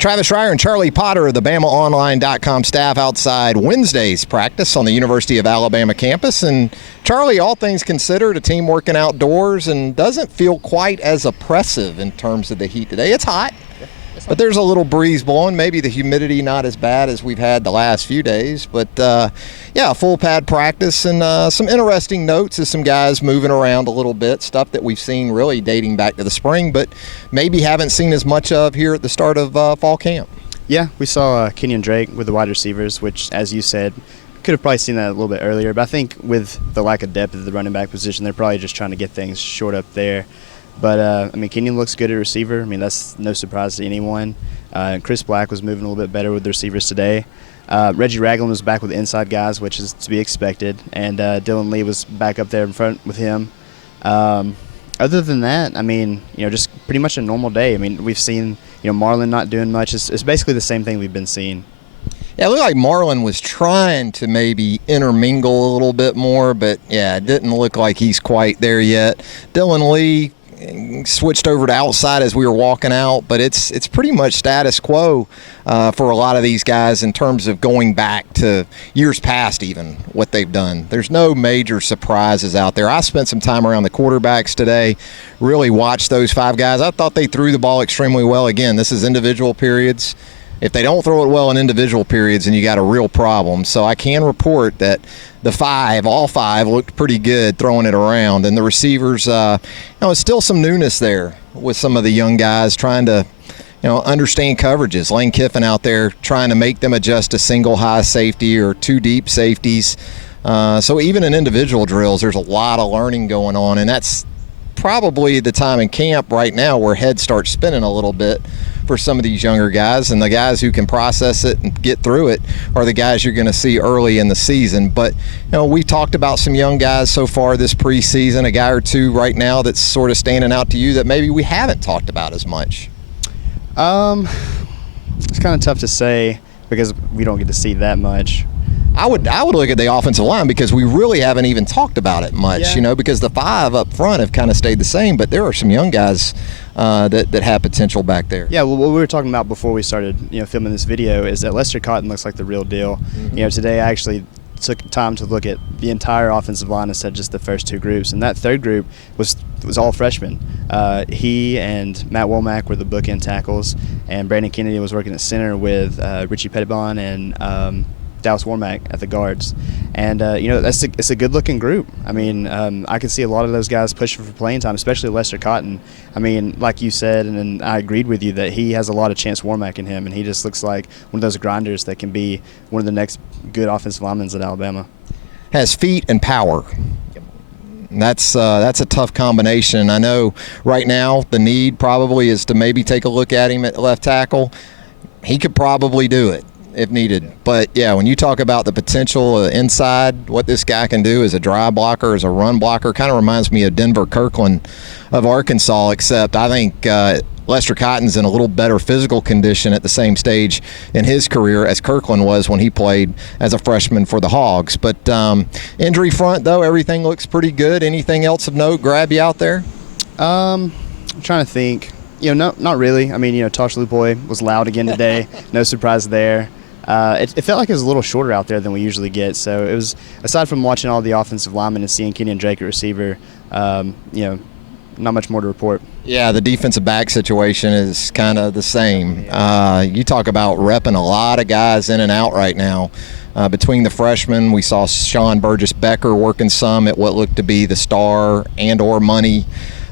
Travis Reier and Charlie Potter of the BamaOnline.com staff outside Wednesday's practice on the University of Alabama campus. And Charlie, all things considered, a team working outdoors and doesn't feel quite as oppressive in terms of the heat today. It's hot, but there's a little breeze blowing. Maybe the humidity not as bad as we've had the last few days. But, yeah, full pad practice and some interesting notes as some guys moving around a little bit, stuff that we've seen really dating back to the spring, but maybe haven't seen as much of here at the start of fall camp. Yeah, we saw Kenyon Drake with the wide receivers, which, as you said, could have probably seen that a little bit earlier. But I think with the lack of depth at the running back position, they're probably just trying to get things short up there. But, I mean, Kenyon looks good at receiver. I mean, that's no surprise to anyone. Chris Black was moving a little bit better with the receivers today. Reggie Ragland was back with the inside guys, which is to be expected. And Dylan Lee was back up there in front with him. Other than that, I mean, just pretty much a normal day. I mean, we've seen, Marlon not doing much. It's basically the same thing we've been seeing. Yeah, it looked like Marlon was trying to maybe intermingle a little bit more, but, yeah, it didn't look like he's quite there yet. Dylan Lee switched over to outside as we were walking out, but it's pretty much status quo for a lot of these guys in terms of going back to years past even what they've done. There's no major surprises out there. I spent some time around the quarterbacks today, really watched those five guys. I thought they threw the ball extremely well. Again, this is individual periods. If they don't throw it well in individual periods, then you got a real problem. So I can report that all five looked pretty good throwing it around. And the receivers, it's still some newness there with some of the young guys trying to, understand coverages. Lane Kiffin out there trying to make them adjust to single high safety or two deep safeties. So even in individual drills, there's a lot of learning going on. And that's probably the time in camp right now where heads start spinning a little bit for some of these younger guys, and the guys who can process it and get through it are the guys you're going to see early in the season. But we talked about some young guys so far this preseason, a guy or two right now that's sort of standing out to you that maybe we haven't talked about as much. It's kind of tough to say because we don't get to see that much. I would look at the offensive line because we really haven't even talked about it much, because the five up front have kind of stayed the same, but there are some young guys that have potential back there. Yeah, well, what we were talking about before we started, filming this video is that Lester Cotton looks like the real deal. Mm-hmm. Today I actually took time to look at the entire offensive line instead of just the first two groups, and that third group was all freshmen. He and Matt Womack were the bookend tackles, and Brandon Kennedy was working at center with Richie Pettibon and Dallas Warmack at the guards. And, it's a good-looking group. I mean, I can see a lot of those guys pushing for playing time, especially Lester Cotton. I mean, like you said, and I agreed with you, that he has a lot of Chance Warmack in him, and he just looks like one of those grinders that can be one of the next good offensive linemen at Alabama. Has feet and power. That's a tough combination. I know right now the need probably is to maybe take a look at him at left tackle. He could probably do it if needed. But, yeah, when you talk about the potential inside, what this guy can do as a drive blocker, as a run blocker, kind of reminds me of Denver Kirkland of Arkansas, except I think Lester Cotton's in a little better physical condition at the same stage in his career as Kirkland was when he played as a freshman for the Hogs. But injury front, though, everything looks pretty good. Anything else of note grab you out there? I'm trying to think. No, not really. I mean, Tosh Lupoy was loud again today. No surprise there. It felt like it was a little shorter out there than we usually get. So it was, aside from watching all the offensive linemen and seeing Kenyon Drake at receiver, not much more to report. Yeah, the defensive back situation is kind of the same. You talk about repping a lot of guys in and out right now. Between the freshmen, we saw Sean Burgess-Becker working some at what looked to be the star and or money.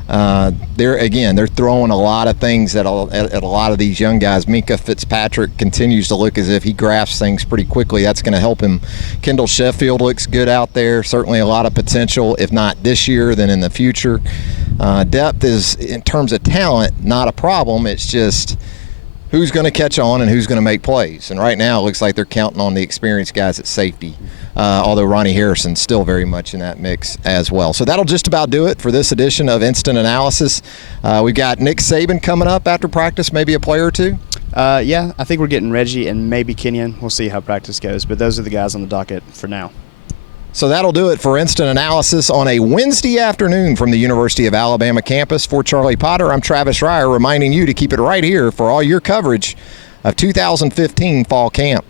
They're throwing a lot of things at a lot of these young guys. Minka Fitzpatrick continues to look as if he grasps things pretty quickly. That's going to help him. Kendall Sheffield looks good out there. Certainly a lot of potential, if not this year, then in the future. Depth is, in terms of talent, not a problem. It's just who's going to catch on and who's going to make plays. And right now it looks like they're counting on the experienced guys at safety. Although Ronnie Harrison's still very much in that mix as well. So that'll just about do it for this edition of Instant Analysis. We've got Nick Saban coming up after practice, maybe a player or two. Yeah, I think we're getting Reggie and maybe Kenyon. We'll see how practice goes, but those are the guys on the docket for now. So that'll do it for Instant Analysis on a Wednesday afternoon from the University of Alabama campus. For Charlie Potter, I'm Travis Reier, reminding you to keep it right here for all your coverage of 2015 fall camp.